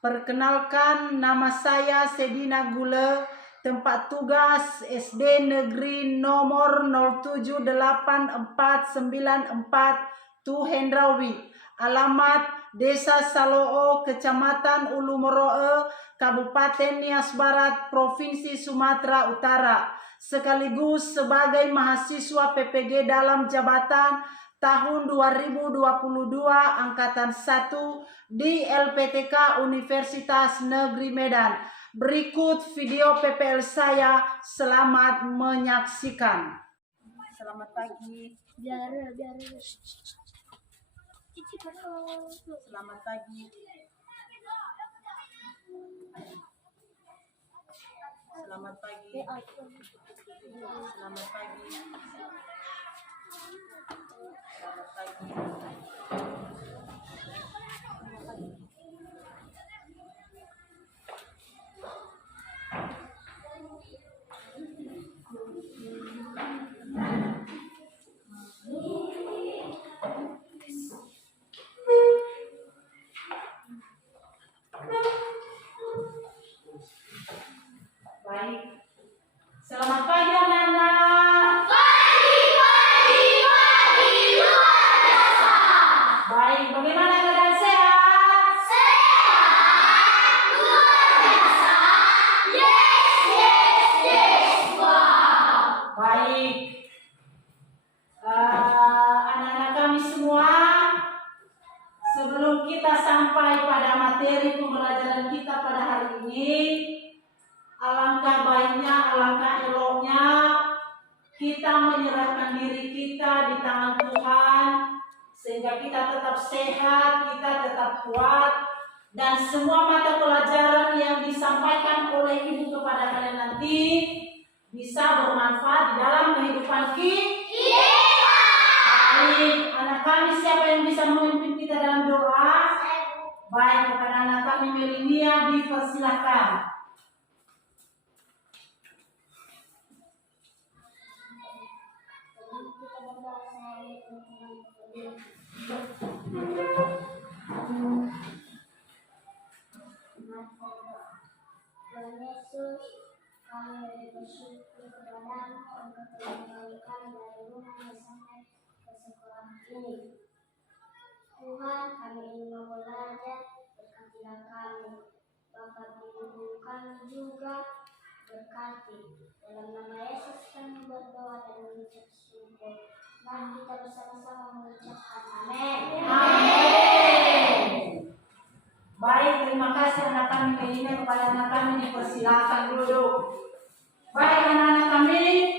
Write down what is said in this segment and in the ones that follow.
Perkenalkan, nama saya Sedina Gule, tempat tugas SD Negeri nomor 078494 Tuhendrawi, alamat Desa Saloo, Kecamatan Ulu Moroe, Kabupaten Nias Barat, Provinsi Sumatera Utara, sekaligus sebagai mahasiswa PPG dalam jabatan tahun 2022 Angkatan 1 di LPTK Universitas Negeri Medan. Berikut video PPL saya, selamat menyaksikan. Selamat pagi. Selamat pagi. Selamat pagi. Selamat pagi. Selamat pagi. Baik. Selamat pagi anak-anak. Baik, bagaimana keadaan sehat? Sehat, luar biasa. Yes, wow. Baik. Anak-anak kami semua, sebelum kita sampai pada materi pembelajaran kita pada hari ini, alangkah baiknya, alangkah eloknya kita menyerahkan diri kita di tangan Tuhan, sehingga kita tetap sehat, kita tetap kuat, dan semua mata pelajaran yang disampaikan oleh Ibu kepada kalian nanti bisa bermanfaat di dalam kehidupan kita. Baik, anak kami siapa yang bisa memimpin kita dalam doa? Baik, kepada anak kami Melinia dipersilahkan. Tuhan Yesus, kami bersyukur kepadamu untuk mengembalikan dari rumah yang sampai ke sekolah ini. Tuhan, kami ingin belajar, berkatilah kami. Bapak Ibu kami juga berkati. Dalam nama Yesus kami berdoa dan mengucap syukur. Nah, kita bersama-sama mengucapkan amin. Amin. Baik, terima kasih anak kami Melina. Kepada anak kami dipersilakan duduk. Baik anak-anak kami,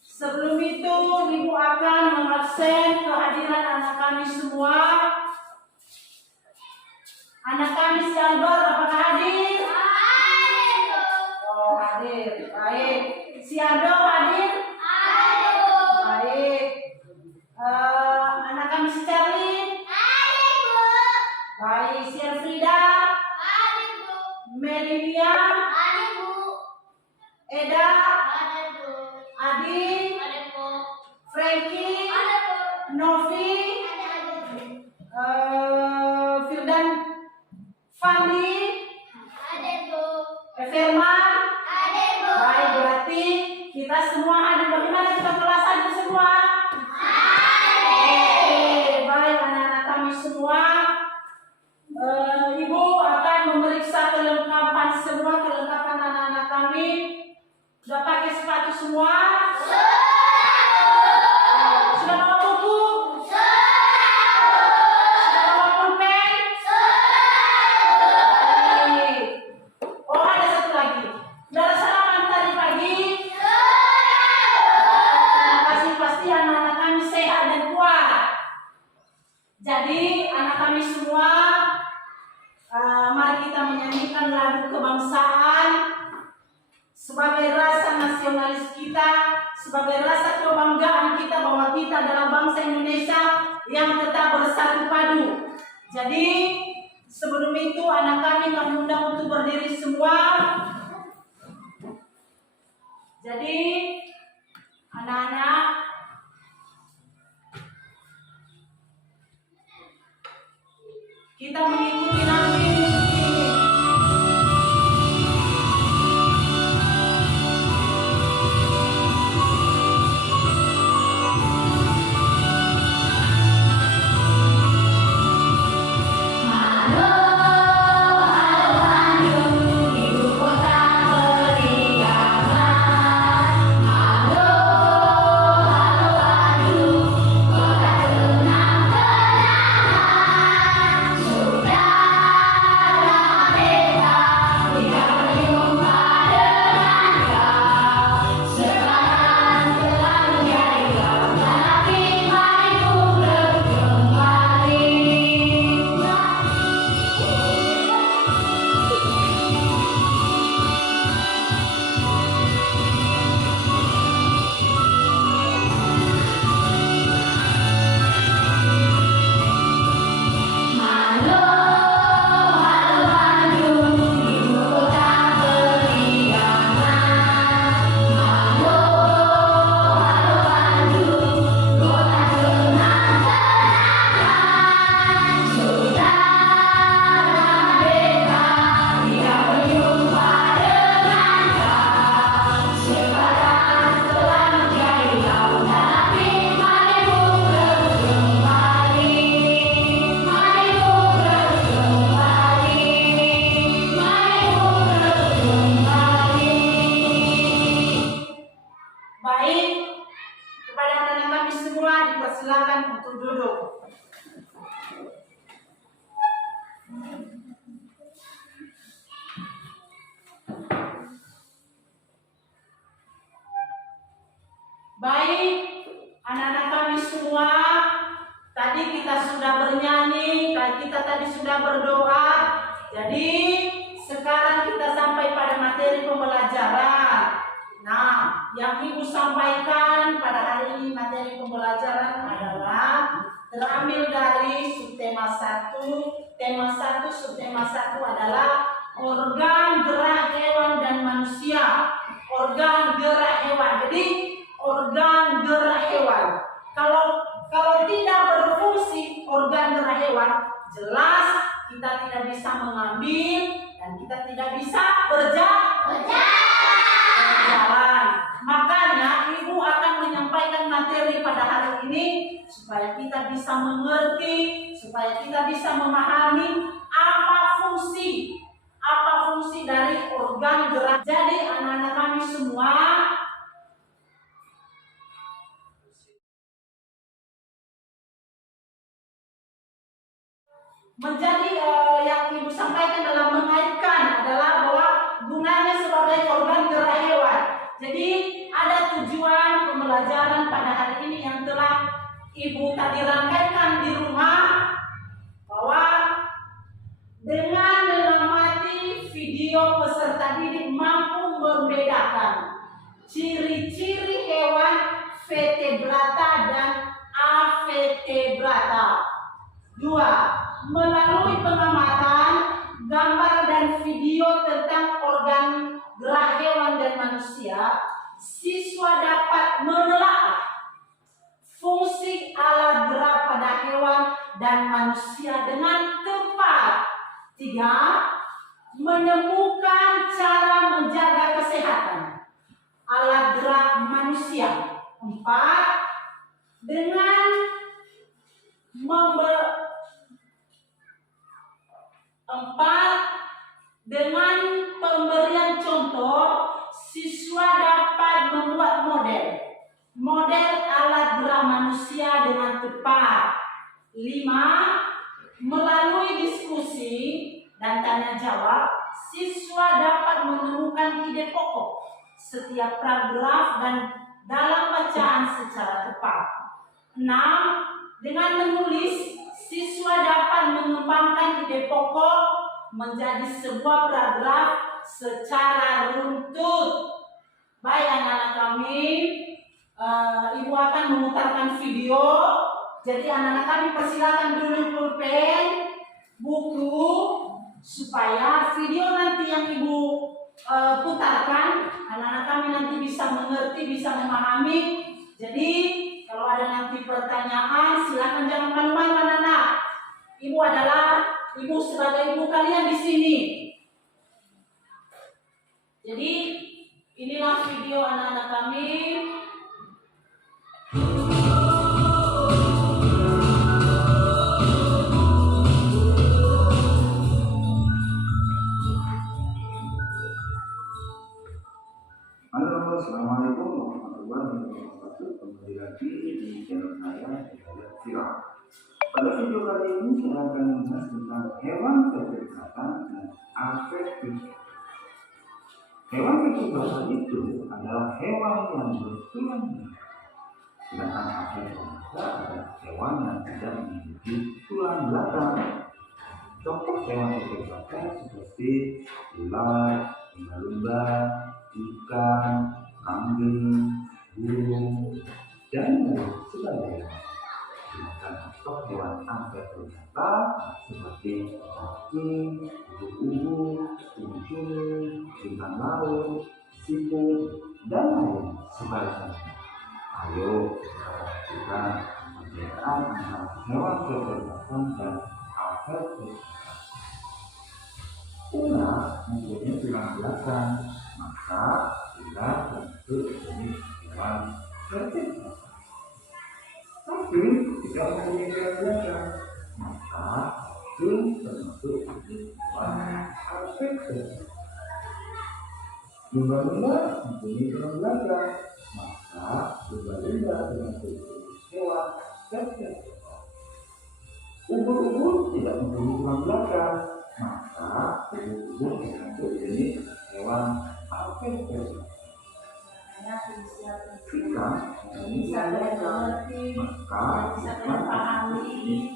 sebelum itu Ibu akan mengabsen kehadiran anak kami semua. Anak kami si Albert, apakah hadir? Hadir. Oh, hadir. Baik. Si Ardo hadir? Hadir. Baik. Anak kami si Charlie? Hadir, Bu. Baik. Si Elfrida? Hadir, Bu. Melinia? Hadir, Bu. Eda? Hadir, Bu. Adi? Hadir, Bu. Frankie? Hadir, Bu. Novi? Hadir, Bu. Firdan? Fandi? Hadir, Bu. Firman? Hadir, Bu. Baik, berarti kita semua hadir. Bagaimana kita kelas hadir semua? Oke, baik anak-anak kami semua. Ibu akan memeriksa kelengkapan anak-anak kami. Sudah pakai sepatu semua? Sudah bawa buku? Sudah bawa pulpen? Baik. Oh, ada satu lagi. Sudah sarapan tadi pagi? Terima kasih, pasti anak-anak kami sehat dan kuat. Jadi anak kami semua, mari kita menyanyikan lagu kebangsaan sebagai rasa nasionalis kita, sebagai rasa kebanggaan kita bahwa kita adalah bangsa Indonesia yang tetap bersatu padu. Jadi sebelum itu anak kami undang untuk berdiri semua. Jadi anak-anak, kita mengikuti nanti Silakan untuk duduk. Baik, anak-anak kami semua, tadi kita sudah bernyanyi, kita tadi sudah berdoa. Jadi sekarang kita sampai pada materi pembelajaran. Nah, yang Ibu sampaikan pada hari ini materi pembelajaran adalah terambil dari subtema 1. Tema 1, subtema 1 adalah organ gerak hewan dan manusia. Organ gerak hewan. Jadi organ gerak hewan. Kalau tidak berfungsi organ gerak hewan, jelas kita tidak bisa mengambil dan kita tidak bisa berjalan. Makanya Ibu akan menyampaikan materi pada hari ini supaya kita bisa mengerti, supaya kita bisa memahami apa fungsi dari organ gerak. Jadi anak-anak kami semua, menjadi yang Ibu sampaikan dalam mengaitkan adalah bahwa gunanya sebagai organ gerak hewan. Jadi ada tujuan pembelajaran pada hari ini yang telah Ibu tadi rangkaikan di rumah, bahwa dengan mengamati video peserta didik mampu membedakan ciri-ciri hewan vertebrata dan avertebrata. 2. Melalui pengamatan gambar dan video tentang organ gerak hewan dan manusia, siswa dapat menelaah fungsi alat gerak pada hewan dan manusia dengan tepat. 3. Menemukan cara menjaga kesehatan alat gerak manusia. 4. Dengan pemberian contoh, siswa dapat membuat model alat gerak manusia dengan tepat. 5. Melalui diskusi dan tanya jawab, siswa dapat menemukan ide pokok setiap paragraf dan dalam bacaan secara tepat. 6. Dengan menulis, siswa dapat mengembangkan ide pokok menjadi sebuah paragraf secara runtut. Baik anak-anak kami, Ibu akan memutarkan video. Jadi anak-anak kami persilakan dulu pulpen, buku, supaya video nanti yang Ibu putarkan, anak-anak kami nanti bisa mengerti, bisa memahami. Jadi kalau ada nanti pertanyaan, silakan jangan malu-malu anak-anak. Ibu sebagai ibu kalian di sini. Jadi inilah video anak-anak kami. Pada video kali ini saya akan membahas tentang hewan kecerdasan dan afektif. Hewan kecerdasan itu adalah hewan yang bertulang belakang. Sedangkan afektif adalah hewan yang tidak memiliki tulang belakang. Contoh hewan kecerdasan seperti ular, lumba-lumba, ikan, kambing, burung, dan lain sebagainya. Sedangkan contoh hewan afektif seperti cacing, ubur-ubur, cumi-cumi, ikan laut, siput, dan lain sebagainya. Ayo kita perhatikan perbedaan antara hewan kecerdasan dan afektif. Ular mempunyai tulang belakang, maka ular termasuk jenis hewan kecerdasan. Tapi tidak mempunyai tulang belakang, maka itu termasuk jenis hewan afektif. Lumba-lumba mempunyai tulang belakang, maka lumba-lumba termasuk jenis hewan kecerdasan. Ubur-ubur tidak mempunyai tulang belakang, maka ubur-ubur termasuk jenis hewan afektif. Ikan bisa mengerti, maka bisa memahami,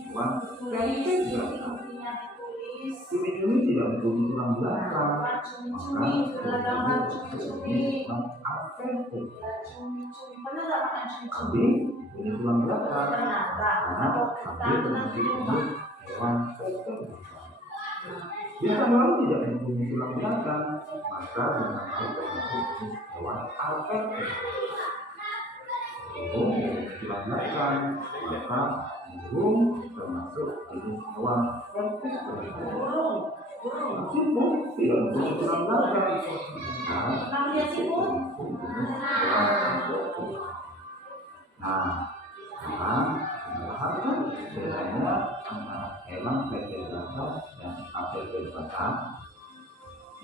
hewan tulis, kecerdasan. intinya ditulis. Cumi-cumi tidak mempunyai tulang belakang, Cumi-cumi, berlagaman cumi-cumi. afektif. Cumi-cumi, pernah nggak makan cumi-cumi? Kambing mempunyai tulang belakang, Ternyata, karena kalau kambing kita termasuk di rumah, jenis hewan kecerdasan. Binatang laut tidak mempunyai tulang belakang, maka binatang laut termasuk jenis hewan afektif. Burung mempunyai tulang belakang, maka burung termasuk jenis hewan afektif. burung. Siput tidak mempunyai tulang belakang, maka Pernah lihat siput? jenis hewan afektif. Nah, sekarang kita bedanya antara hewan kecerdasan dan afektif.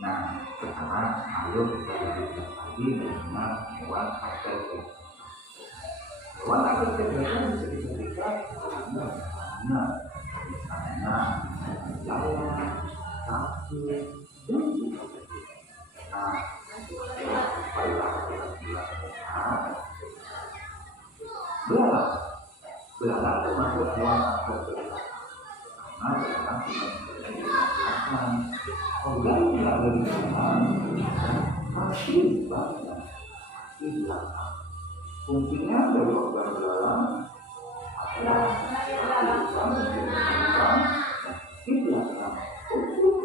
Nah, sekarang ayo kita lihat lagi dengan hewan afektif. Hewan afektif bisa disebutkan misalnya lalat, sapi, dan juga. Nah, belalang termasuk hewan afektif karena belalang tidak memiliki belakang. Organ tidak berjalan, kaki belakang, kaki belakang. Fungsinya dari organ belalang adalah bisa menjadikan kaki belakang untuk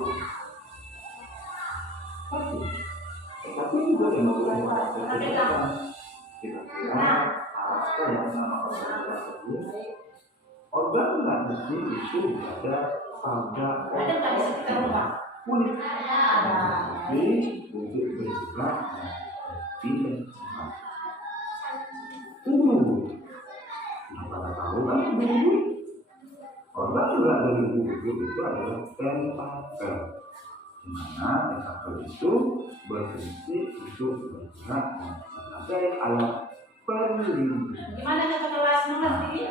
tapi juga dengan kecerdasan. Kira-kira apa yang sama organ tersebut? Organ reproduksi itu berada pada Ada nggak di sekitar rumah? kulit. Ada. Jadi untuk bergerak tidak cepat. Yang pada tahu kan ubur-ubur. Organ gerak dari ubur-ubur itu adalah tentakel. Di mana tentakel itu berfungsi untuk bergerak sebagai alat perlindungan. Gimana kita kelas mengerti?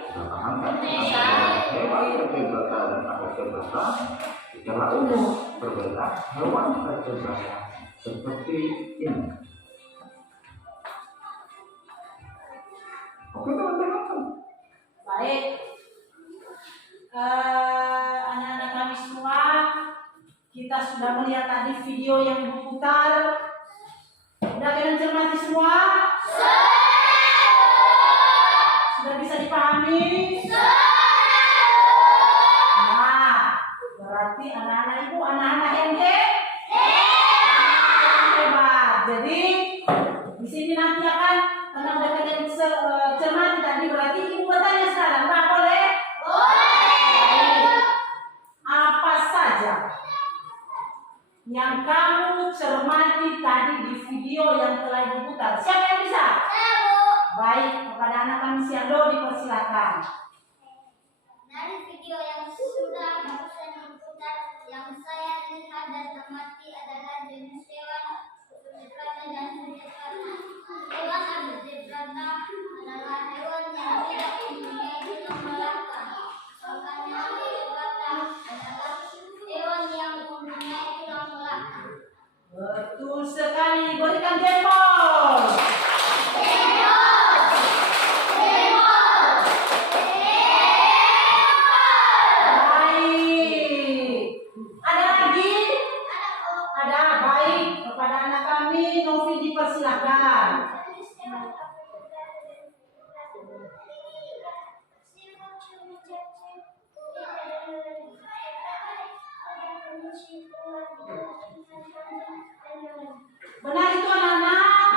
Hewan kecerdasan dan afektivitas secara umum berbeda. Hewan kecerdasan seperti ini. Oke teman-teman. Baik. Anak-anak kami semua, kita sudah melihat tadi video yang berputar. Sudah kalian cermati semua? Sudah bisa dipahami? Nah, berarti anak-anak ibu anak-anak yang hebat. Jadi di sini nanti akan karena udah kalian cermati tadi, berarti ibu bertanya sekarang, Pak, boleh? Apa saja yang kamu cermati tadi di video yang telah diputar? Siapa yang bisa? Baik, kepada anak kami Siando dipersilakan. Dari video yang sudah barusan diputar, yang saya lihat dan amati adalah jenis hewan sejebrata dan sejebrata. Hewan sejebrata adalah hewan yang tidak mempunyai tulang belakang. memuji Tuhan dengan iman panjang dan yang Benar itu anak-anak?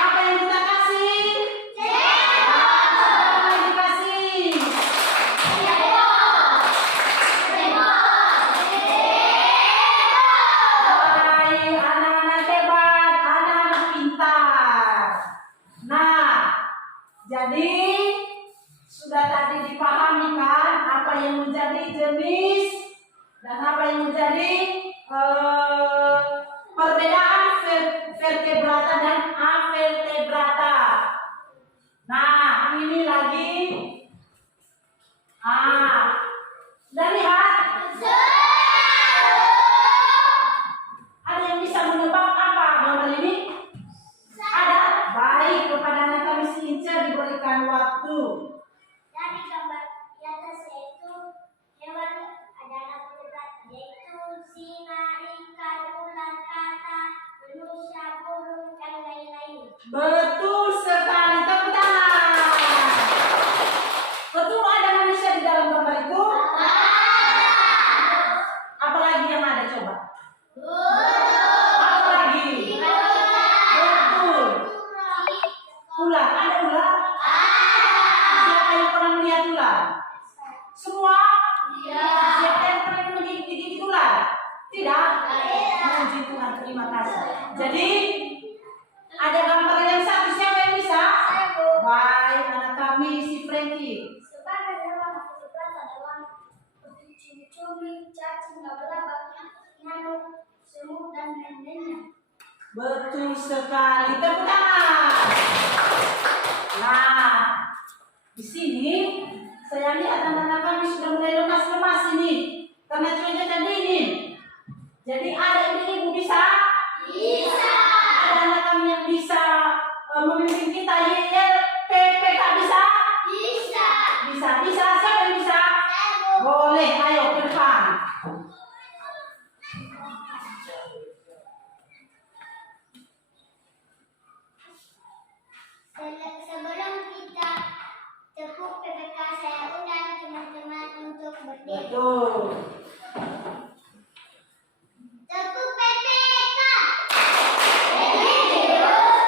Apa yang kita kasih? Apa yang dikasih? Baik, anak-anak hebat, anak-anak pintar. Nah, jadi sudah tadi dipahami kan apa yang menjadi jenis dan apa yang menjadi perbedaan vertebrata dan avertebrata. Nah, ini lagi. Sudah lihat? Ada yang bisa menebak apa gambar ini? Ada. Baik, kepada anak kami Sinca diberikan waktu. dari gambar di atas yaitu hewan ada 6 berat yaitu singa, ikan, ular, kata, manusia, burung dan lain-lain. Betul sekali, tepuk tangan. Betul ada manusia di dalam gambar itu? Apalagi yang ada coba? Apalagi? Betul. Ular, ada ular? Siapa yang pernah melihat ular? Semua? Siapa yang pernah menggigit ular? Tidak? Puji Tuhan, terima kasih. Jadi ada gambar yang satu, siapa yang bisa? Baik, anak kami si Frankie. Sebagai hewan vertebrata adalah seperti cumi-cumi, cacing, laba-laba, nyamuk, semut dan lain-lainnya. Betul sekali, tepuk tangan. Nah, di sini saya lihat anak-anak kami sudah mulai lemas-lemas ini karena cuaca dingin. Jadi ada ibu bisa? Bisa. Ada anak kami yang bisa memimpin kita PPK bisa? Bisa. Bisa. Siapa yang bisa? Boleh, ayo ke depan. Sebelum kita tepuk PPK, saya undang teman-teman untuk berdiri. Betul. Tepuk PPK. Religius,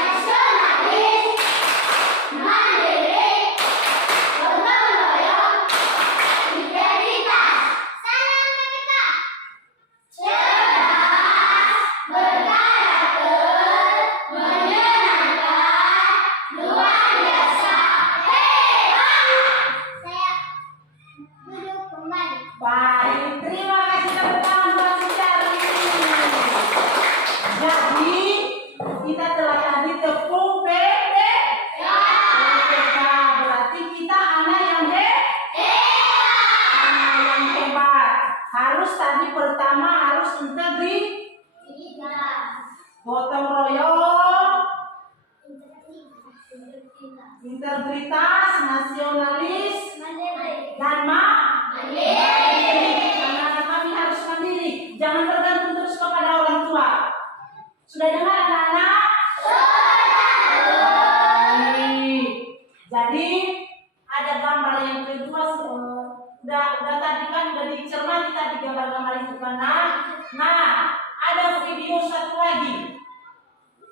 nasionalis, mandiri, gotong royong, integritas. Salam PPK. Cerdas, berkarakter, menyenangkan, luar biasa, hebat. Saya duduk kembali. Baik, terima kasih teman-teman buat bicara ini. Jadi kita telah tadi tepuk PPK. Berarti kita anak yang hebat. Harus tadi pertama harus gotong royong, integritas, nasionalis, dan mandiri. Anak-anak kami harus mandiri. Jangan bergantung terus kepada orang tua. Sudah dengar anak-anak? Baik. Jadi ada gambar yang kedua. Udah tadi kan udah dicermati tadi gambar-gambar itu kan. Nah, ada video satu lagi.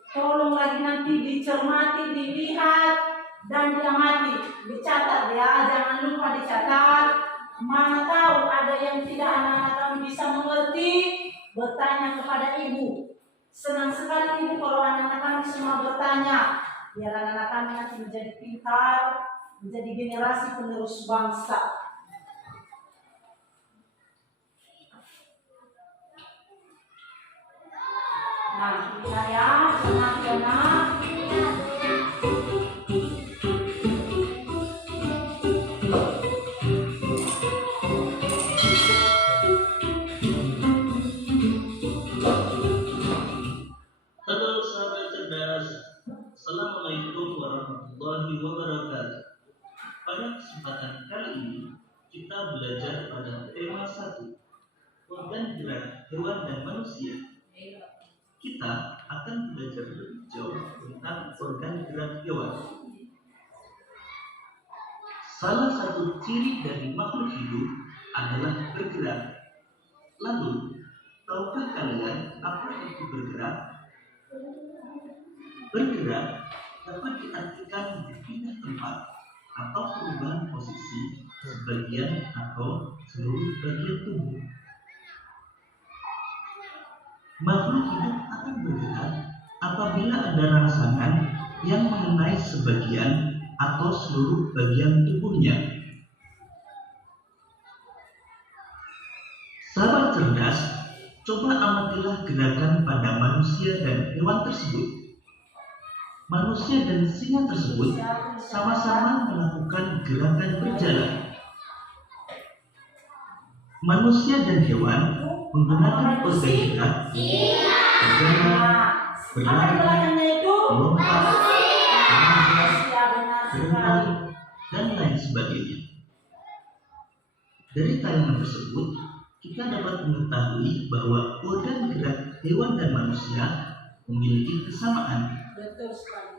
Tolong lagi nanti dicermati, dilihat dan diamati, dicatat ya, jangan lupa dicatat. Mana tahu ada yang tidak anak-anak kami bisa mengerti, bertanya kepada ibu. Senang sekali ibu kalau anak-anak kami semua bertanya, biar anak-anak kami nanti menjadi pintar, menjadi generasi penerus bangsa. Nah, kita ya, tenang-tenang. Halo sahabat cerdas, Assalamualaikum warahmatullahi wabarakatuh. Pada kesempatan kali ini kita belajar pada tema 1, organ gerak hewan dan manusia. Kita akan belajar lebih jauh tentang organ gerak hewan. Salah satu ciri dari makhluk hidup adalah bergerak. kalian apa itu bergerak? Bergerak dapat diartikan berpindah tempat atau perubahan posisi sebagian atau seluruh bagian tubuh. Makhluk hidup akan bergerak apabila ada rangsangan yang mengenai sebagian atau seluruh bagian tubuhnya. Sahabat cerdas, coba amatilah gerakan pada manusia dan hewan tersebut. Manusia dan singa tersebut sama-sama melakukan gerakan berjalan. Manusia dan hewan menggunakan organ gerak berjalan, berlari, melompat, menanjak, berenang, dan lain sebagainya. Dari tayangan tersebut, kita dapat mengetahui bahwa organ gerak hewan dan manusia memiliki kesamaan. Betul sekali.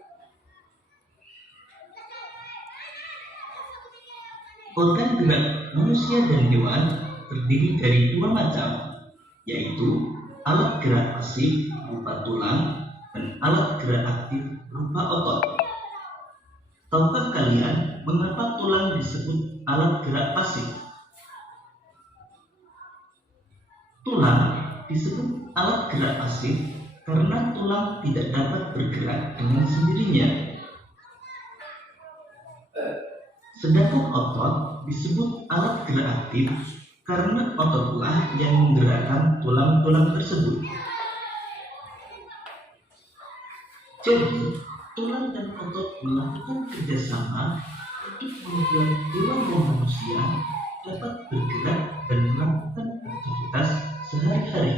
Organ gerak manusia dan hewan terdiri dari dua macam, yaitu alat gerak pasif berupa tulang dan alat gerak aktif berupa otot. Tahukah kalian mengapa tulang disebut alat gerak pasif? Tulang disebut alat gerak pasif karena tulang tidak dapat bergerak dengan sendirinya. Sedangkan otot disebut alat gerak aktif karena ototlah yang menggerakkan tulang-tulang tersebut. Jadi, tulang dan otot melakukan kerjasama untuk membuat hewan dan manusia dapat bergerak dan melakukan aktivitas sehari-hari.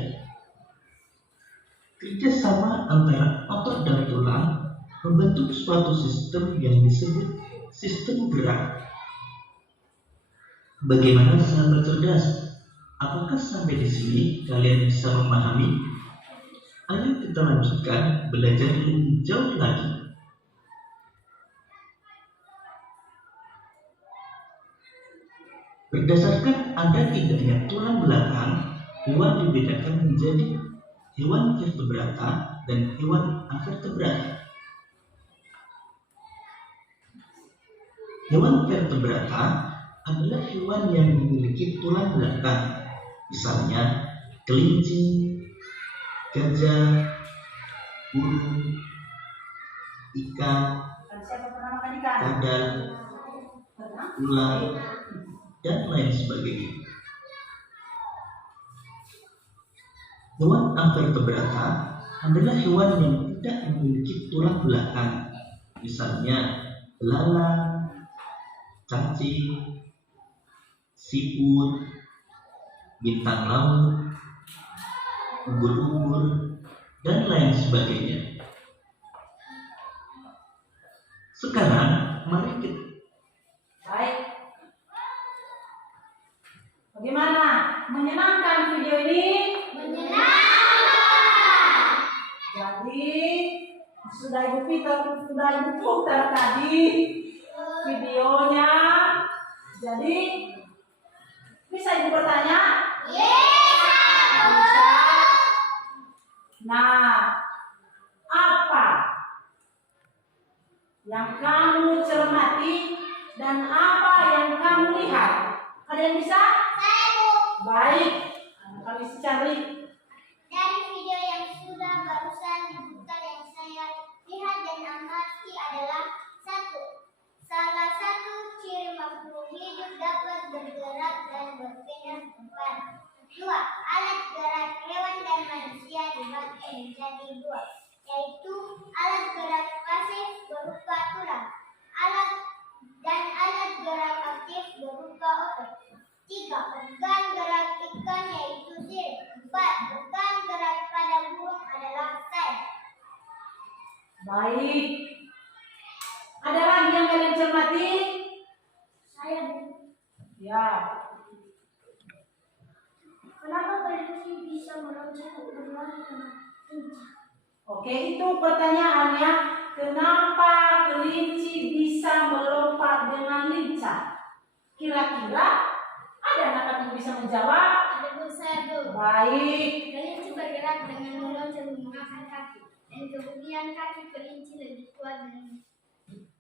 Kerjasama antara otot dan tulang membentuk suatu sistem yang disebut sistem gerak. Bagaimana sahabat cerdas? Apakah sampai di sini kalian bisa memahami? Ayo kita lanjutkan belajar lebih jauh lagi. Berdasarkan ada tidaknya tulang belakang, hewan dibedakan menjadi hewan vertebrata dan hewan avertebrata. Hewan vertebrata adalah hewan yang memiliki tulang belakang, misalnya kelinci, gajah, burung, ikan, kadal, ular, dan lain sebagainya. Hewan avertebrata adalah hewan yang tidak memiliki tulang belakang, misalnya belalang, cacing, siput, bintang laut, ubur-ubur, dan lain sebagainya. Sekarang mari kita Baik. Bagaimana? Menyenangkan video ini? Menyenangkan. Jadi sudah Ibu putar tadi videonya. Jadi bisa Ibu bertanya? Bisa. Nah, apa yang kamu cermati dan apa yang kamu lihat? Ada yang bisa? Baik, kami cari. Dari video yang sudah barusan diputar yang saya lihat dan amati adalah 1. Salah satu ciri makhluk hidup dapat bergerak dan berpindah tempat. 2. Alat gerak hewan dan manusia dibagi menjadi 2, yaitu alat gerak pasif berupa tulang, alat gerak aktif berupa otot. 3. Organ gerak ikan yaitu sirip. 4. Organ gerak pada burung adalah sayap. Baik. Ada lagi yang kalian cermati? Saya. Ya. Kenapa kelinci bisa meloncat berlari dengan lincah? Oke, itu pertanyaannya. Kenapa kelinci bisa melompat dengan lincah? Kira-kira ada anak yang bisa menjawab? Ada Bu. Baik. Kelinci bergerak dengan meloncat menggunakan kaki, dan kemudian kaki kelinci lebih kuat dan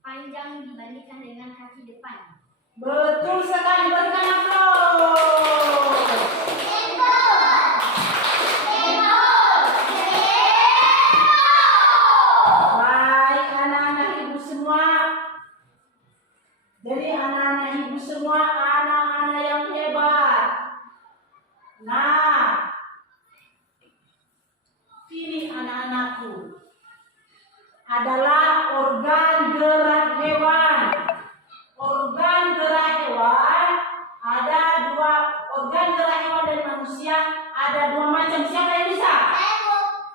panjang dibandingkan dengan kaki depan. Betul sekali, berikan aplaus. Baik anak-anak ibu semua. Jadi anak-anak ibu semua anak-anak yang hebat. Nah, ini anak-anakku adalah organ gerak hewan. Organ gerak hewan ada dua. Organ gerak hewan dan manusia ada dua macam. Siapa yang bisa?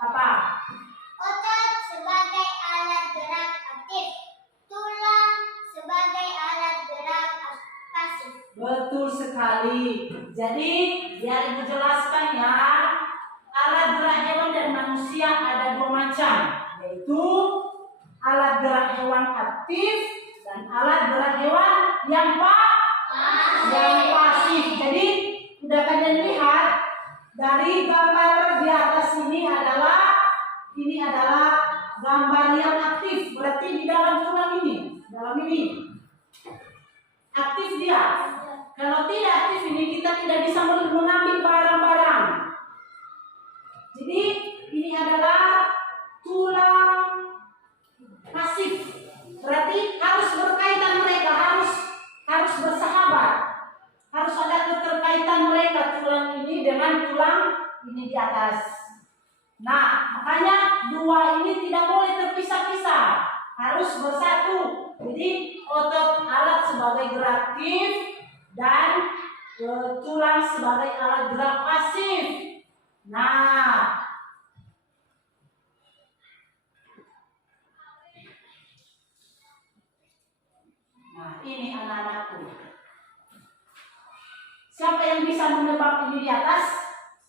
Apa? Otot sebagai alat gerak aktif, tulang sebagai alat gerak pasif. Betul sekali. Jadi biar ibu jelaskan ya. Alat gerak hewan dan manusia ada dua macam, yaitu alat gerak hewan aktif dan alat gerak hewan yang pasif. Jadi udah kalian lihat dari gambar di atas ini adalah gambar yang aktif. Berarti di dalam tulang ini, aktif dia. Kalau tidak aktif ini kita tidak bisa mengambil barang-barang. Jadi ini adalah tulang pasif. Berarti harus berkaitan mereka, harus bersahabat. Harus ada keterkaitan mereka tulang ini dengan tulang ini di atas. Nah, makanya dua ini tidak boleh terpisah-pisah. Harus bersatu. Jadi otot alat sebagai gerak aktif dan tulang sebagai alat gerak pasif. Nah, ini anak-anakku. Siapa yang bisa menebak ini di atas?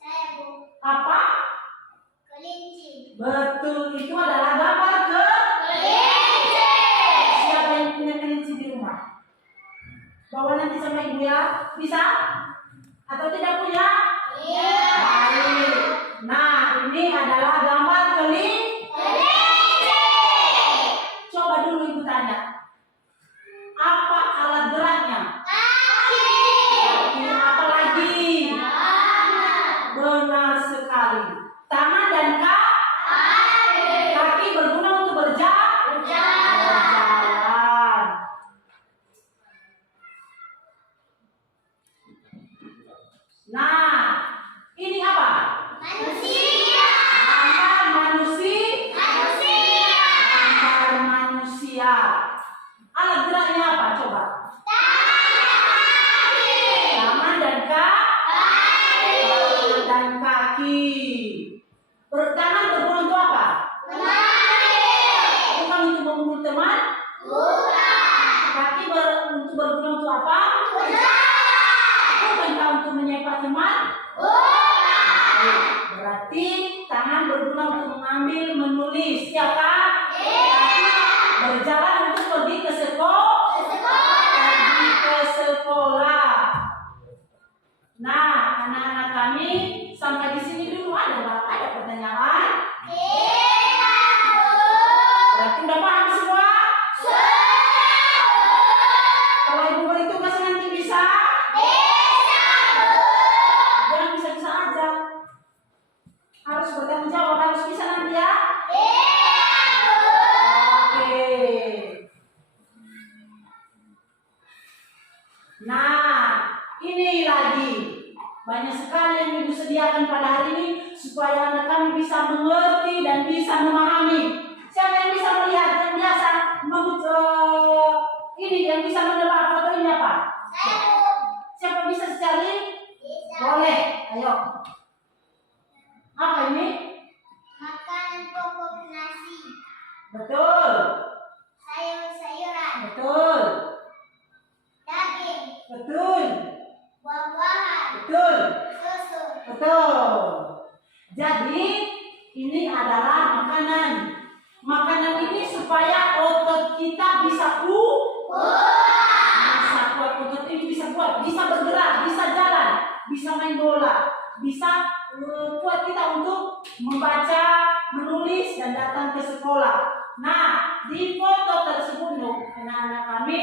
Saya, Bu. Apa? Kelinci. Betul, itu adalah gambar kelinci. Siapa yang punya kelinci di rumah? Bawa nanti sama ibu ya. Bisa? Atau tidak punya? Iya. Baik. Nah, ini adalah gambar kelinci. Coba dulu ibu tanya. Apa alat geraknya? Kaki. Apa lagi? Benar sekali. Tangan dan kaki berguna untuk berjalan. Nah, ini apa? Manusia. Gambar manusia. Alat geraknya apa? Coba. Tangan dan kaki. Tangan berguna untuk apa? Bukan untuk memukul teman. Kaki untuk berguna untuk apa? Bukankah untuk menyapa teman? Berarti tangan berguna untuk mengambil, menulis, ya kan? Berjalan untuk pergi ke sekolah. Nah, anak-anak kami sampai di sini dulu ada pertanyaan? Berarti udah paham semua? Kalau ibu beri tugas nanti bisa? Jangan bisa-bisa aja. Harus bertanggung jawab, harus bisa nanti ya? Oke. Nah, ini lagi banyak sekali yang ibu sediakan pada hari ini supaya anak kami bisa mengerti dan bisa memahami. Siapa yang bisa melihat yang biasa ini yang bisa menebak foto ini apa? Siapa bisa cari? Boleh, ayo. Apa ini? Makanan pokok nasi, Betul, sayur-sayuran, betul, daging, betul, buah-buahan, betul. susu. Betul. Jadi ini adalah makanan. Makanan ini supaya otot kita bisa kuat, otot ini bisa kuat, bisa bergerak, bisa jalan, bisa main bola. bisa buat kita untuk membaca, menulis, dan datang ke sekolah. Nah, di foto tersebut anak-anak kami,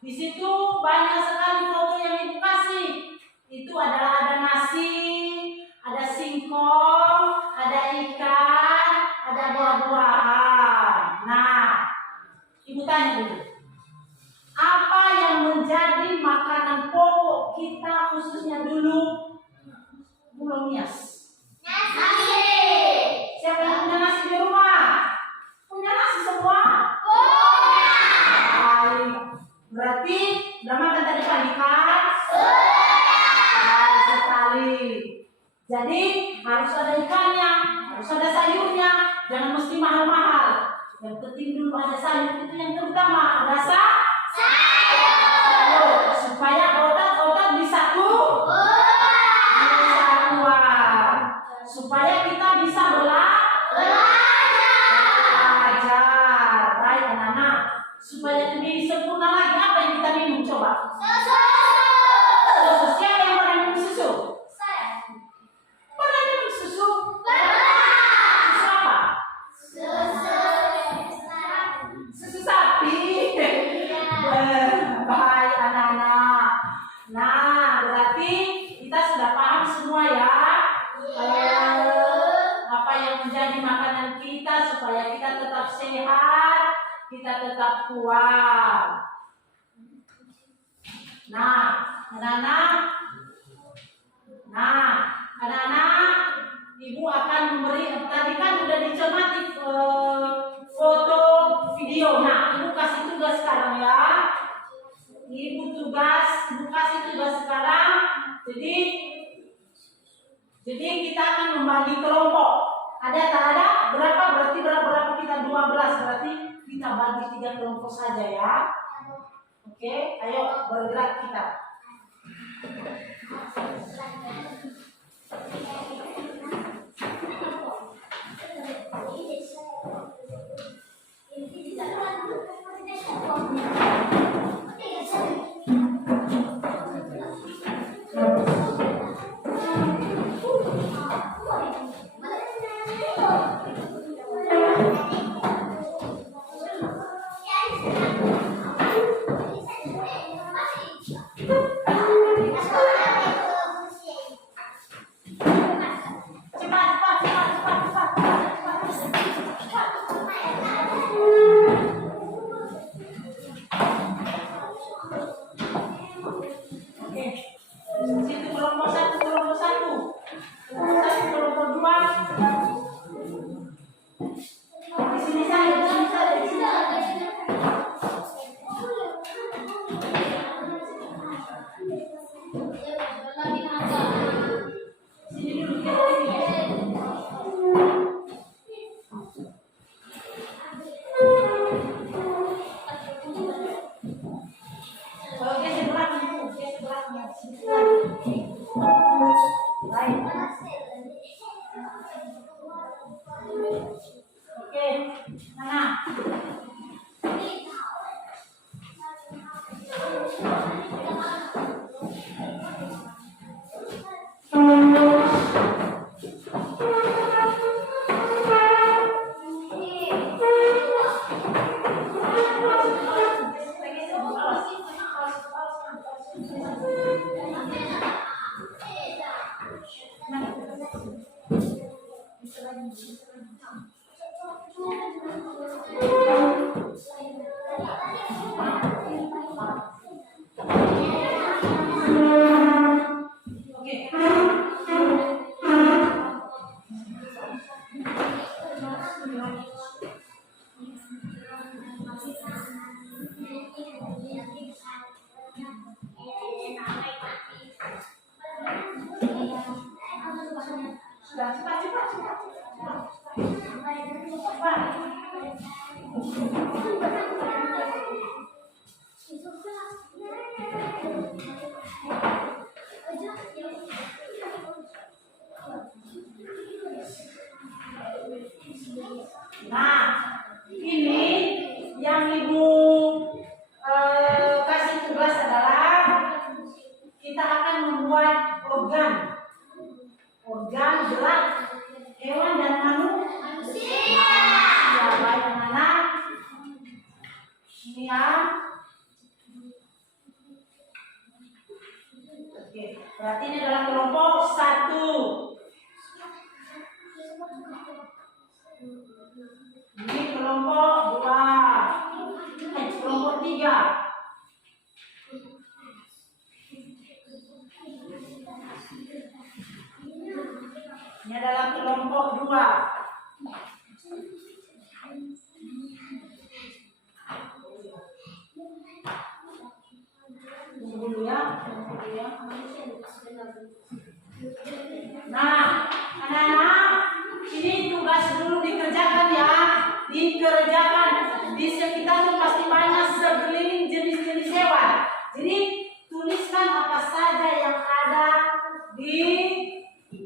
di situ banyak sekali foto yang Ibu kasih. Itu adalah ada nasi, ada singkong, ada ikan, ada buah-buahan. Nah, Ibu tanya dulu, apa yang menjadi makanan pokok kita khususnya dulu Bolognese? Nasi. Siapa yang punya nasi di rumah? Punya nasi semua? Baik. Berarti udah makan tadi pagi kan? Baik sekali. Jadi harus ada ikannya, harus ada sayurnya, jangan mesti mahal-mahal. Yang penting dulu ada sayur, itu yang terutama. Ada sayur supaya otak-otak bisa kesatuan, supaya kita bisa belajar. Baik anak-anak, supaya lebih sempurna lagi, apa yang kita minum coba? Susu. Siapa yang pernah minum susu? Pernah minum susu? Susu apa? Susu sapi. Baik anak-anak. Nah, berarti kita sudah paham semua ya, apa yang menjadi makanan kita supaya kita tetap sehat, kita tetap kuat. Nah, anak-anak, Ibu akan memberi, tadi kan udah dicermati foto video. Nah, Ibu kasih tugas sekarang ya. Ibu kasih tugas sekarang. Jadi kita akan membagi kelompok. Ada berapa? Berarti berapa kita 12. Berarti kita bagi 3 kelompok saja ya. Oke, ayo bergerak kita. Situ kelompok 1, kelompok 1. Kelompok 1, kelompok 2. Di sini saya. Sini dulu kita sini. Kalau dia sebelah itu, dia sebelahnya. Baik. Oke, mana? Nah, ini yang Ibu kasih tugas adalah kita akan membuat organ. organ gerak hewan dan manusia. Ya, baik anak-anak. Ini ya. Oke, berarti ini adalah kelompok 1. Ini kelompok 2. Kelompok 3. Ini adalah kelompok 2. Tunggu dulu ya. Nah, anak-anak, ini tugas dulu dikerjakan ya. Dikerjakan. Di sekitar pasti banyak sekeliling jenis-jenis hewan. Jadi tuliskan apa saja yang ada di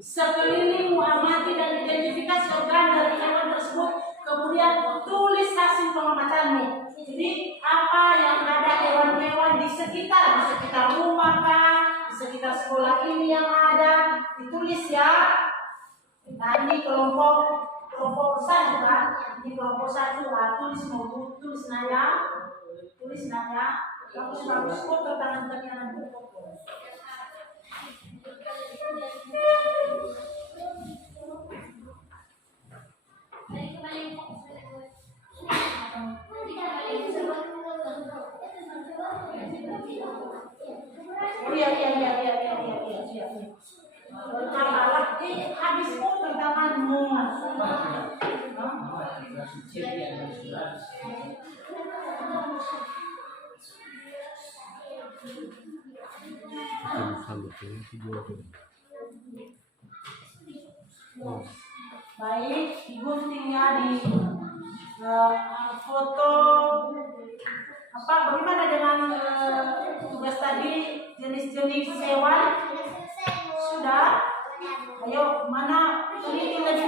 sekeliling, amati dan identifikasi organ dari hewan tersebut. Kemudian tulis hasil pengamatanmu. Jadi apa yang ada hewan-hewan di sekitar rumah kah, di sekitar sekolah ini yang ada, ditulis ya. Nah ini kelompok 1 kan, ini kelompok 1 lah. Tulis nanya. Bagus foto tangan kalian nanti foto. Oh iya. Habis foto tanganmu. Baik, digunting ya di foto. Bagaimana dengan tugas tadi jenis-jenis hewan? Sudah? Ayo, mana? Teliti lebih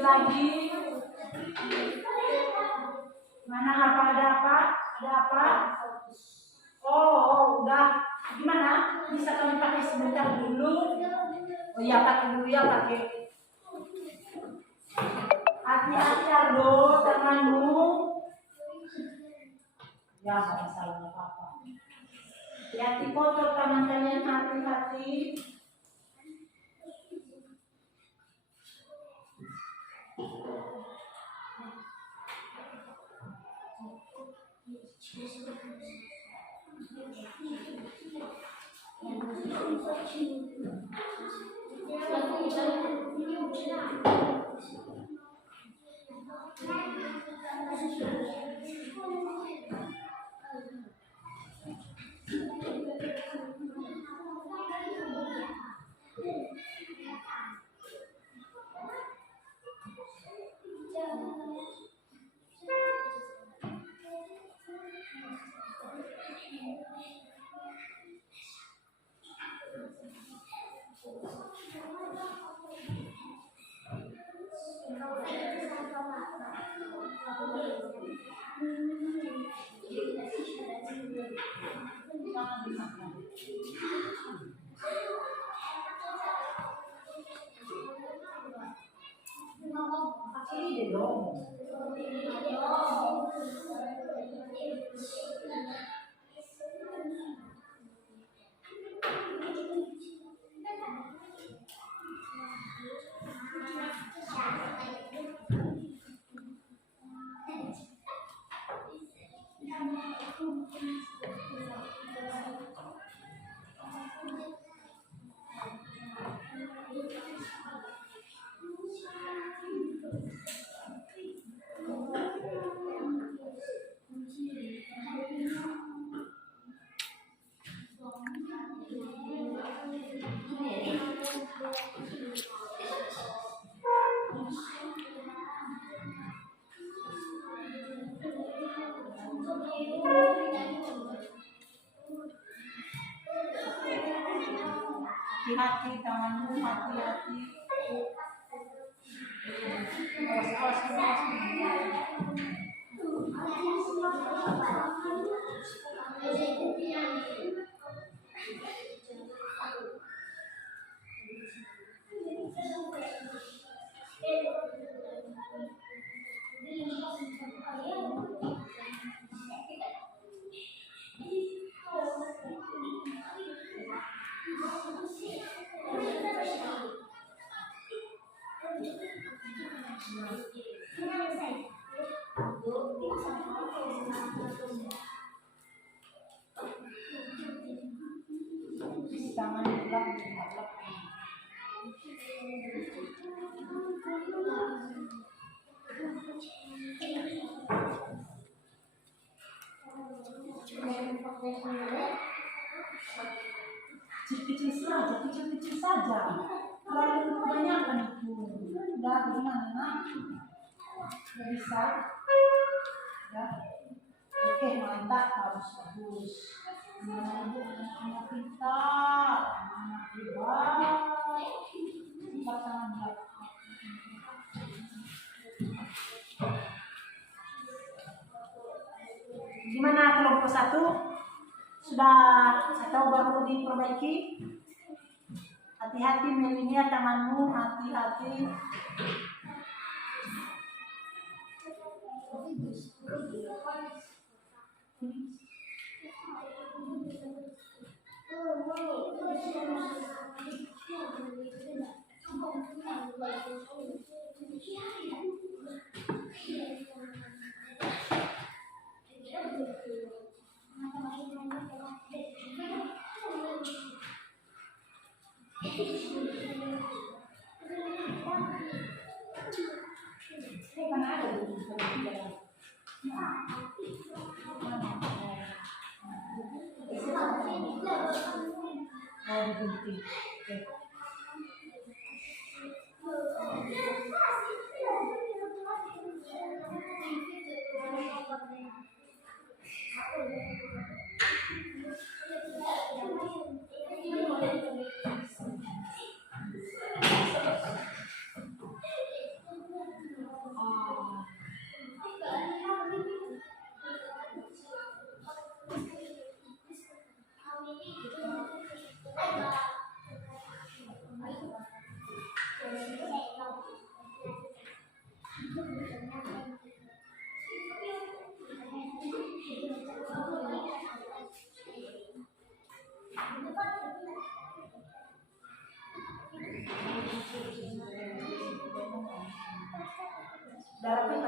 lagi. Mana ada apa? Oh, udah. Gimana? Bisa kami pakai sebentar dulu? Oh iya, pakai dulu ya, pakai. Hati-hati Ardo, tanganmu. Ya, nggak masalah apa-apa. Hati-hati kotor tangan kalian, hati-hati. Hati-hati tanganmu, hati-hati. Awas. tangan gelap gelap. Kecil-kecil saja. Kalau kebanyakan itu, udah gimana nak? Nggak bisa. Ya. Oke, mantap, bagus. Anak pintar, anak hebat. Cepat tangan gerak. Gimana kelompok 1? Sudah atau baru diperbaiki? Hati-hati Melinia, tanganmu hati-hati.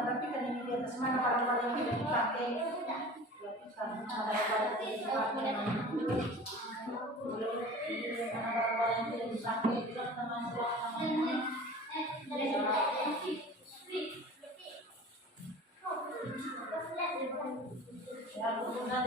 Rapikan ini di atas mana barang-barang yang dipakai. Rapikan barang-barang yang dipakai. Barang-barang yang tidak dipakai. Tangan. Ya, kemudian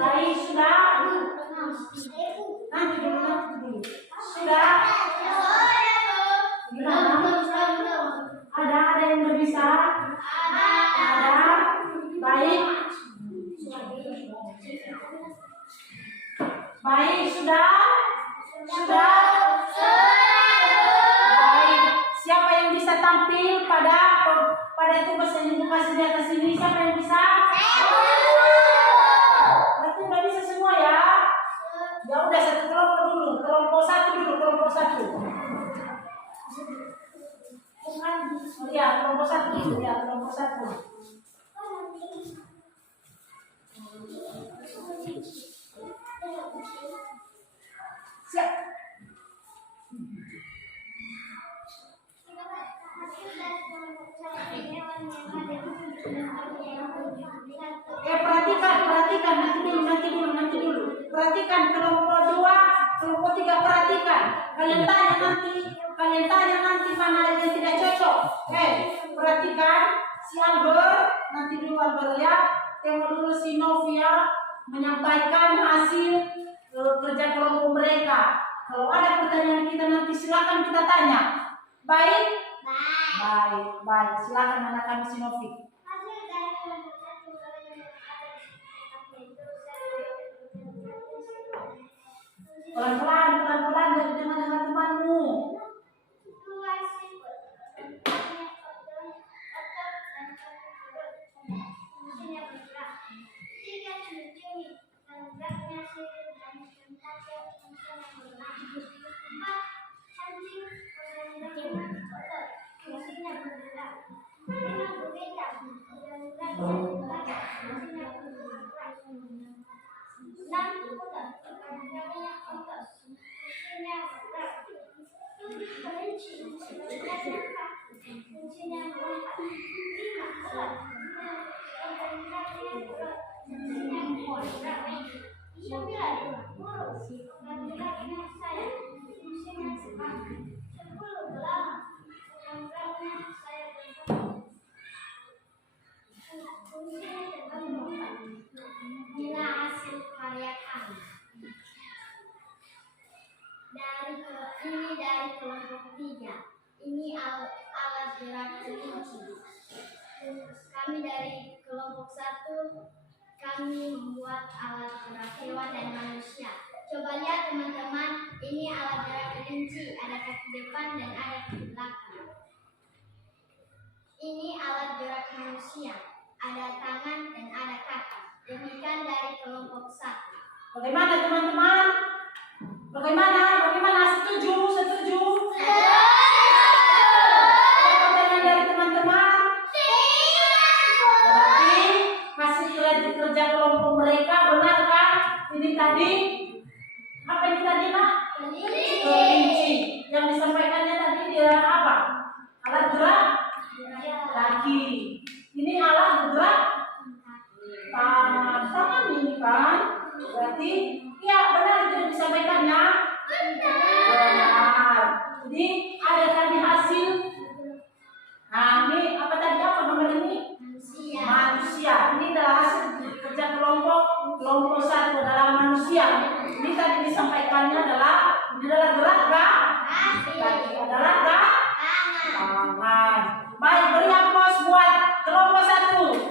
baik, sudah. Nanti dulu. Sudah. Ada yang berbisa? Ada. Baik. Baik, sudah. Baik. Siapa yang bisa tampil pada tugas yang dibuka di atas ini? Siapa yang bisa? Berarti udah bisa semua ya? Ya udah, satu kelompok dulu. Kelompok satu. Ya, kelompok satu. Siap. Perhatikan nanti dulu. Perhatikan kelompok 2, kelompok 3 perhatikan. Kalian tanya nanti mana yang tidak cocok. Perhatikan si Albert, nanti dulu Albert ya. Tengok dulu si Novia menyampaikan hasil kerja kelompok mereka. Kalau ada pertanyaan kita nanti silakan kita tanya. Baik. Silakan anak kami si Novi. Pelan-pelan dari dengan temanmu. Inilah hasil karya kami. Ini dari kelompok 3. Ini alat gerak kelinci. Kami dari kelompok 1. Kami membuat alat gerak hewan dan manusia. Coba lihat teman-teman, ini alat gerak kelinci, ada kaki depan dan ada kaki belakang. Ini alat gerak manusia, ada tangan dan ada kaki. Demikian dari kelompok 1. Bagaimana teman-teman? Bagaimana? Setuju? Pertanyaan dari teman-teman? Berarti hasil kerja kelompok mereka benar kan? Ini tadi apa ini tadi Pak? Kelinci. Yang disampaikannya tadi dia apa? Alat gerak kaki. Ini alat gerak tangan ini kan? Berarti ya benar itu yang disampaikannya. Benar. Jadi ada tadi hasil. Nah ini apa tadi apa nomor ini? Manusia. Ini adalah hasil kerja kelompok 1 adalah manusia. Ini tadi disampaikannya adalah ini adalah gerak kaki adalah tangan. Baik, beri aplaus buat kelompok 1.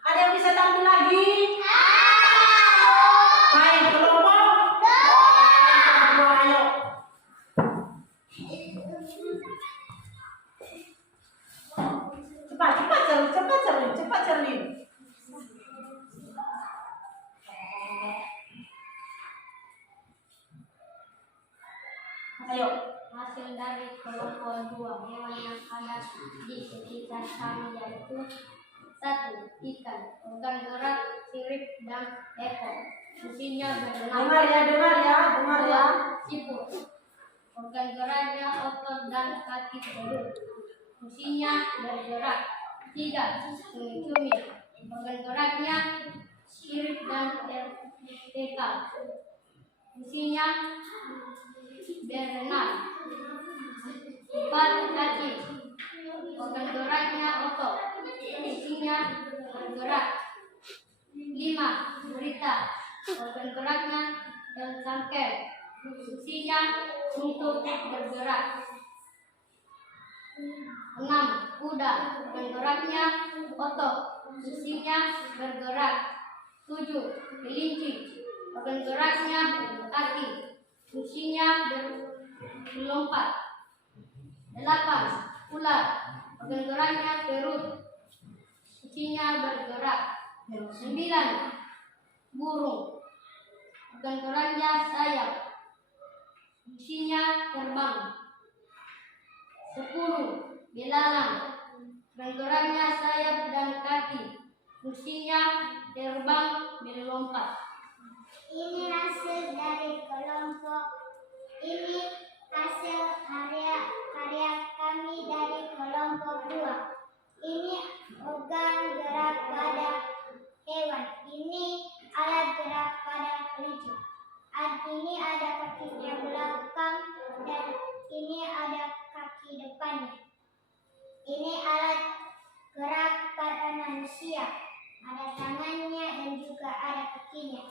Ada yang bisa tampil lagi? Baik, kelompok 2, ayo. Cepat Cerlin. Ayo. Hasil dari kelompok 2, hewan yang ada di sekitar kami yaitu 1. Ikan, organ gerak, sirip, dan ekor. Fungsinya berenang. Dengar ya. Siput, organ geraknya otot dan kaki belut. Fungsinya bergerak. 3. Cumi, organ geraknya sirip dan tentakel. Fungsinya berenang. 4. Cacing, organ geraknya otot. Fungsinya bergerak. 5. Gurita, organ geraknya dan cangkir. Fungsinya untuk bergerak. 6. Kuda, organ geraknya otot. Fungsinya bergerak. 7. Kelinci, organ geraknya kaki. Fungsinya berlompat. 8. Ular, organ geraknya perut. Fungsinya bergerak. 9. Burung, organ geraknya sayap. Fungsinya terbang. 10. Belalang, organ geraknya sayap dan kaki. Fungsinya terbang melompat. Ini hasil dari kelompok. Ini hasil karya kami dari kelompok 2. Ini organ gerak pada hewan. Ini alat gerak pada kelinci. Ini ada kakinya belakang dan ini ada kaki depannya. Ini alat gerak pada manusia. Ada tangannya dan juga ada kakinya.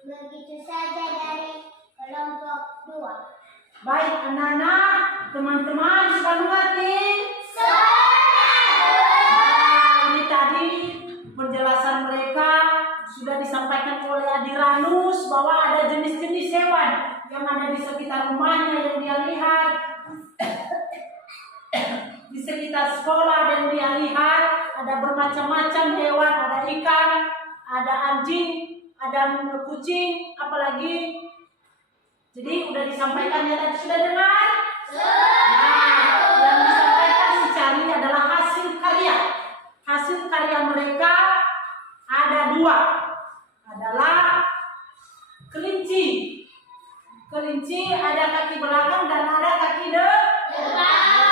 Begitu saja dari kelompok 2. Baik anak-anak, teman-teman sudah mengerti? Ini tadi penjelasan mereka sudah disampaikan oleh Adiranus bahwa ada jenis-jenis hewan yang ada di sekitar rumahnya yang dia lihat. kita sekolah dan dia lihat ada bermacam-macam hewan, ada ikan, ada anjing, ada kucing, apalagi. Jadi udah disampaikan ya tadi, sudah dengar? Nah, yang disampaikan si Charlie adalah hasil karya. Hasil karya mereka ada dua, adalah kelinci. Kelinci ada kaki belakang dan ada kaki depan.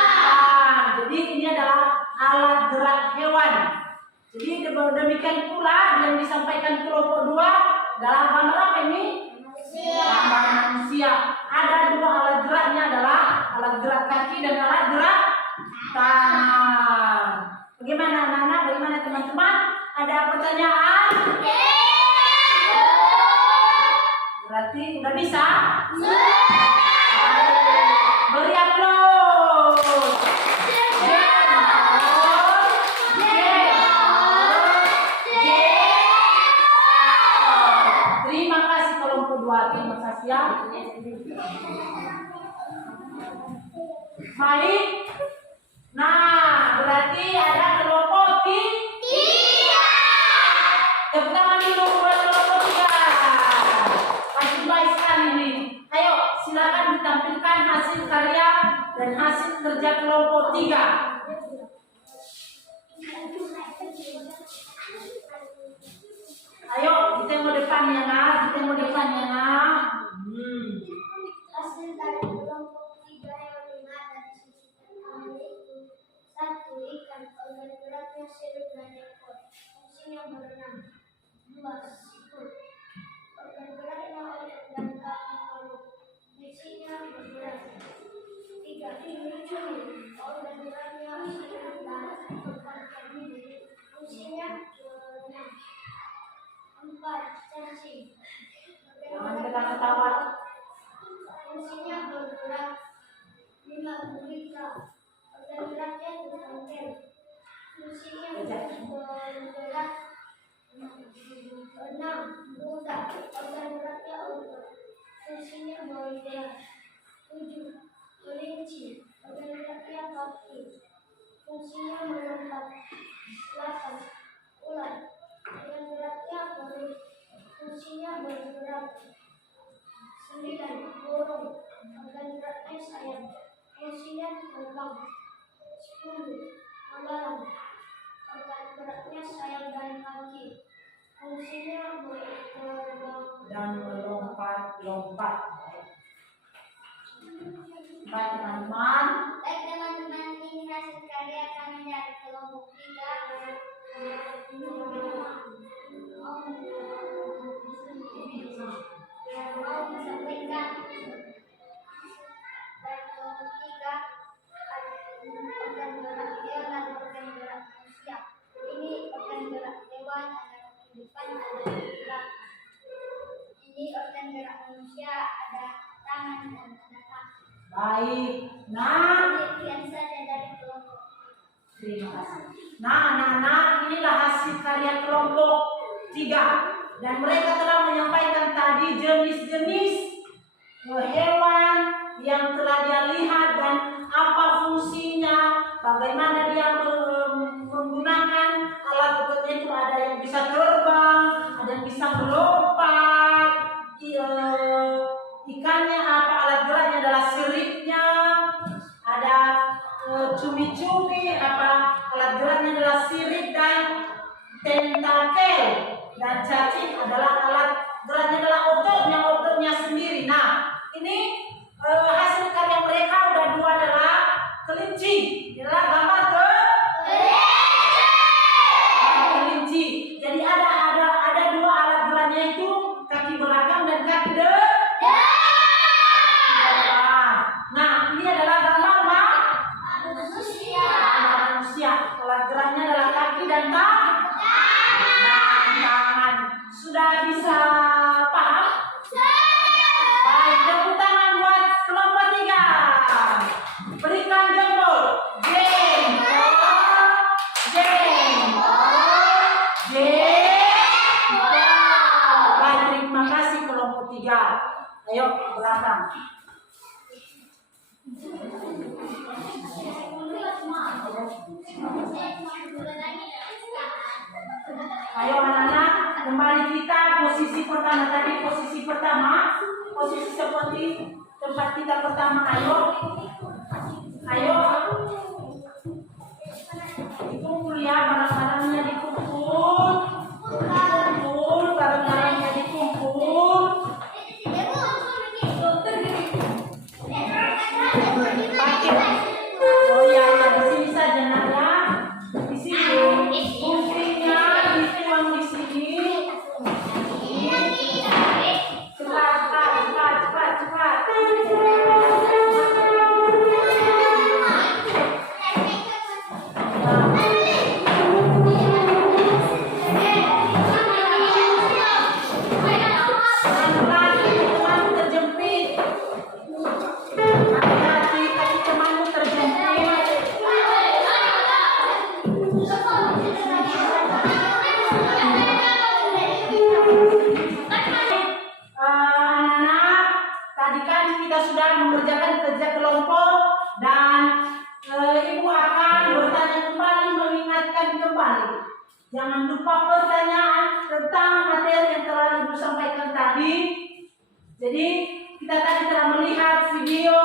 Jadi ini adalah alat gerak hewan. Jadi demikian pula yang disampaikan kelompok 2 dalam gambar apa ini? Gambar manusia. Ada dua alat geraknya, adalah alat gerak kaki dan alat gerak tangan. Bagaimana anak-anak? Bagaimana teman-teman? Ada pertanyaan? Berarti udah bisa? Beri aplaus. Terima kasih kelompok 2. Terima kasih ya. Baik. Nah, berarti ada kelompok 3. Tepuk tangan dulu buat kelompok 3. Masih baik sekali nih. Ayo, silakan ditampilkan hasil karya dan hasil kerja kelompok 3. Ayo, kita mau depan ya nak, kita mau depan ya nak. Hasil dari kelompok 3 yang lima dari sisi pertama itu: 1. Ikan, organ geraknya sirip dan ekor, fungsinya berenang. 2. Siput, organ geraknya otot dan kaki palu, fungsinya bergerak. 3. Cumi, organ geraknya sirip dan ekor kaki, fungsinya berenang. 4. Cacing, Jangan ketawa-ketawa. fungsinya bergerak. 5. Gurita, organ geraknya bertengkel, fungsinya bergerak. 6. Kuda, organ geraknya otot, fungsinya bergerak. 7. Kelinci, organ geraknya kaki, fungsinya melompat. 8. Ular, organ geraknya perut, fungsinya bergerak. 9. Burung, organ geraknya sayap, fungsinya terbang. 10. Malam, organ geraknya sayap dan kaki, fungsinya terbang. Dan melompat-lompat. Baik teman-teman. Baik teman-teman, ini hasil karya kami dari kelompok 3. Mau disampaikan dari kelompok 3 organ gerak hewan dan organ gerak manusia. Ini organ gerak hewan, ada kaki depan, ada kaki belakang. Ini organ gerak manusia, ada tangan dan ada kaki. Baik. Nah, Demikian saja dari kelompok. terima kasih. Nah, anak-anak, inilah hasil karya kelompok 3. Dan mereka telah menyampaikan tadi jenis-jenis hewan yang telah dia lihat dan apa fungsinya, bagaimana dia menggunakan alat ototnya. Itu ada yang bisa terbang, ada yang bisa melompat, ikannya apa, alat geraknya adalah siripnya, ada cumi-cumi, apa alat geraknya adalah sirip dan tentakel, dan cacing adalah alat geraknya adalah ototnya sendiri. Nah, ini hasil karya mereka udah 2 adalah kelinci. Inilah gambar kelinci. Jadi ada 2 alat geraknya, itu kaki belakang dan kaki depan. Nah, ini adalah gambar manusia. Alat geraknya adalah kaki dan tangan. Sudah bisa paham? Baik, tepuk tangan buat kelompok 3. Berikan jempol. pertama tadi, posisi pertama, posisi seperti tempat kita pertama. Ayo, dikumpul ya, barang-barangnya dikumpul, barang-barangnya dikumpul. Oh ya, di sini saja nak ya. Di sini, guntingnya dituang di sini. Cepat. Teman terjepit. Hati-hati, kaki temanmu terjepit. Anak-anak, tadi kan kita sudah mengerjakan kerja kelompok dan ibu akan bertanya kembali, mengingatkan kembali. Jangan lupa pertanyaan tentang materi yang telah ibu sampaikan tadi. Jadi kita tadi telah melihat video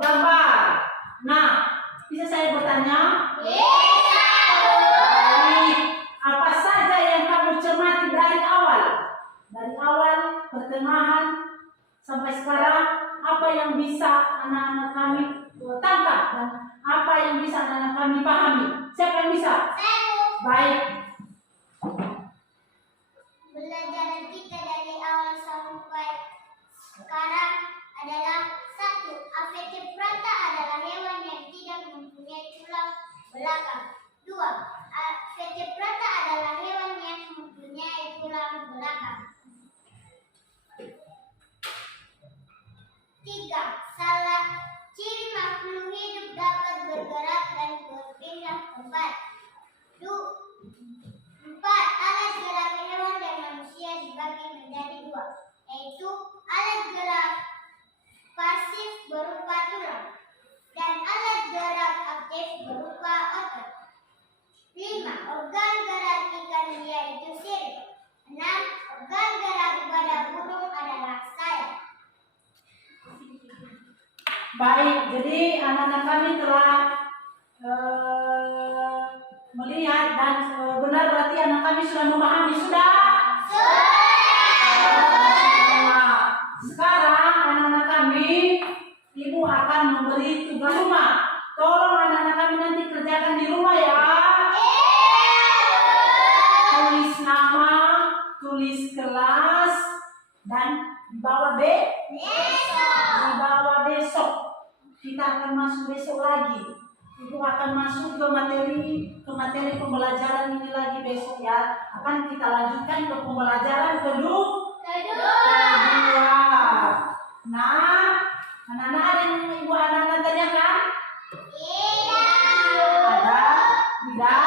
gambar. Nah, bisa saya bertanya? Baik. Apa saja yang kamu cermati dari awal? Dari awal, pertengahan, sampai sekarang, apa yang bisa anak-anak kami tangkap dan apa yang bisa anak-anak kami pahami? Siapa yang bisa? Baik. Pelajaran kita dari awal sampai sekarang adalah 1. Vertebrata adalah hewan yang tidak mempunyai tulang belakang. 2. Vertebrata adalah hewan yang mempunyai tulang belakang. 3. Salah ciri makhluk hidup dapat bergerak dan berpindah tempat. 4. Alat gerak hewan dan manusia dibagi menjadi 2, yaitu alat gerak pasif berupa tulang dan alat gerak aktif berupa otot. 5. Organ gerak ikan yaitu sirip. 6. Organ gerak pada burung adalah sayap. Baik, jadi anak-anak kami telah melihat dan benar berarti anak kami sudah memahami, sudah? Sekarang anak-anak kami, ibu akan memberi tugas rumah. Tolong anak-anak kami nanti kerjakan di rumah ya. Tulis nama, tulis kelas, dan dibawa besok. Kita akan masuk besok lagi. Ibu akan masuk ke materi pembelajaran ini lagi besok ya. Akan kita lanjutkan ke pembelajaran kedua. Nah, anak-anak ada yang ibu anak-anak tanyakan? Ada? Tidak?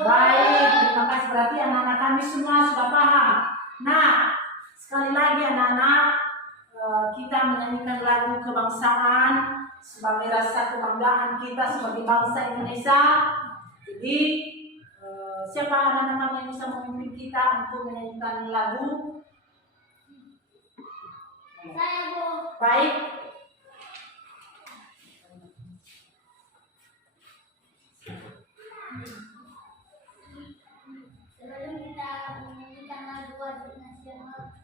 Baik, terima kasih. Berarti anak-anak kami semua sudah paham. Nah, sekali lagi anak-anak, kita menyanyikan lagu kebangsaan sebagai rasa kebanggaan kita sebagai bangsa Indonesia. Jadi siapa anak-anak kami yang bisa memimpin kita untuk menyanyikan lagu? Saya, Bu. Baik. Sebelum kita menyanyikan lagu wajib nasional,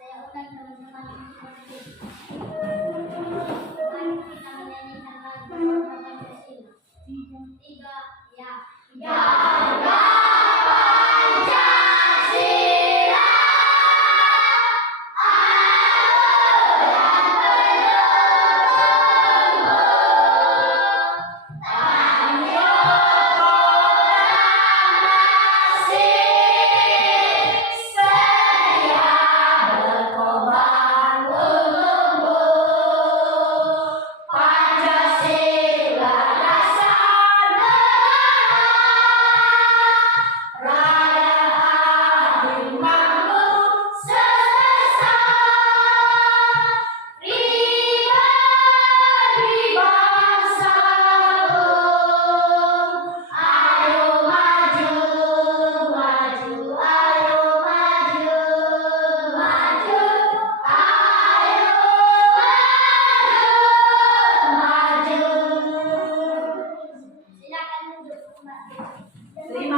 saya undang teman-teman untuk berdiri. Mari kita menyanyikan lagu Pancasila. 3, ya. Jaga Pancasila,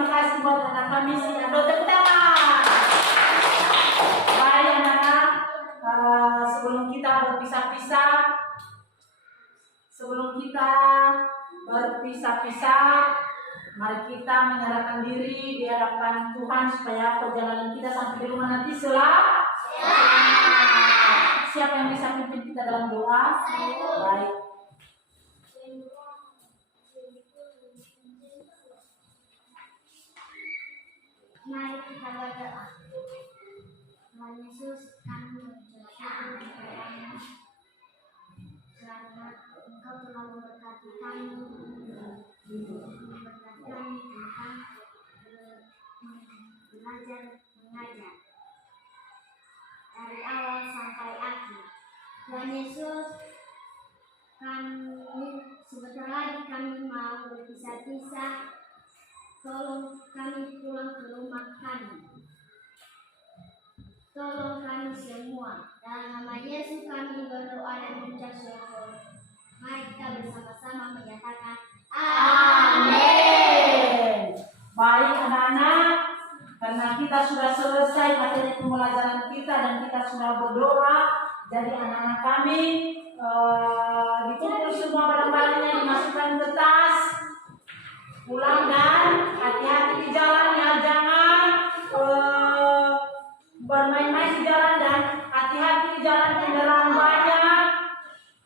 terima kasih buat anak kami si Ado, tepuk tangan. Baik anak-anak, sebelum kita berpisah-pisah, mari kita menyerahkan diri di hadapan Tuhan supaya perjalanan kita sampai di rumah nanti selamat. Siapa yang bisa pimpin kita dalam doa? Baik. Mari kita berdoa. Tuhan Yesus, kami bersyukur kepadamu karena Engkau telah memberkati kami, memberkati kami tentang belajar mengajar dari awal sampai akhir. Tuhan Yesus, kami sebentar lagi kami mau berpisah-pisah. Tolong kami pulang ke rumah kami. Tolong kami semua. Dalam nama Yesus kami berdoa dan mengucap syukur. Mari kita bersama-sama menyatakan Amin. Baik anak-anak, karena kita sudah selesai materi pembelajaran kita dan kita sudah berdoa, jadi anak-anak kami dikumpul semua barang-barangnya, dimasukkan ke tas, pulang dan hati-hati di jalan ya, jangan bermain-main di jalan dan hati-hati di jalan, kendaraan banyak.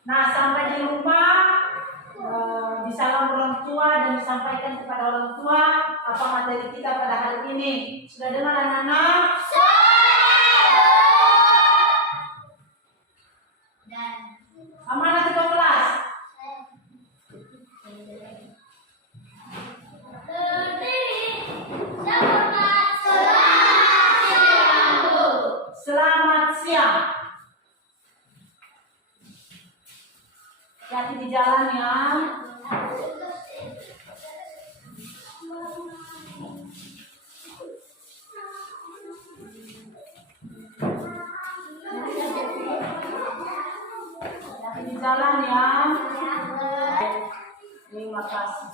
Nah, sampai di rumah disalam orang tua dan disampaikan kepada orang tua apa materi kita pada hari ini. Sudah dengar anak-anak? dan Amanah ketua kelas. Selamat siang. Hati di jalan ya. Hati di jalan ya. Terima kasih.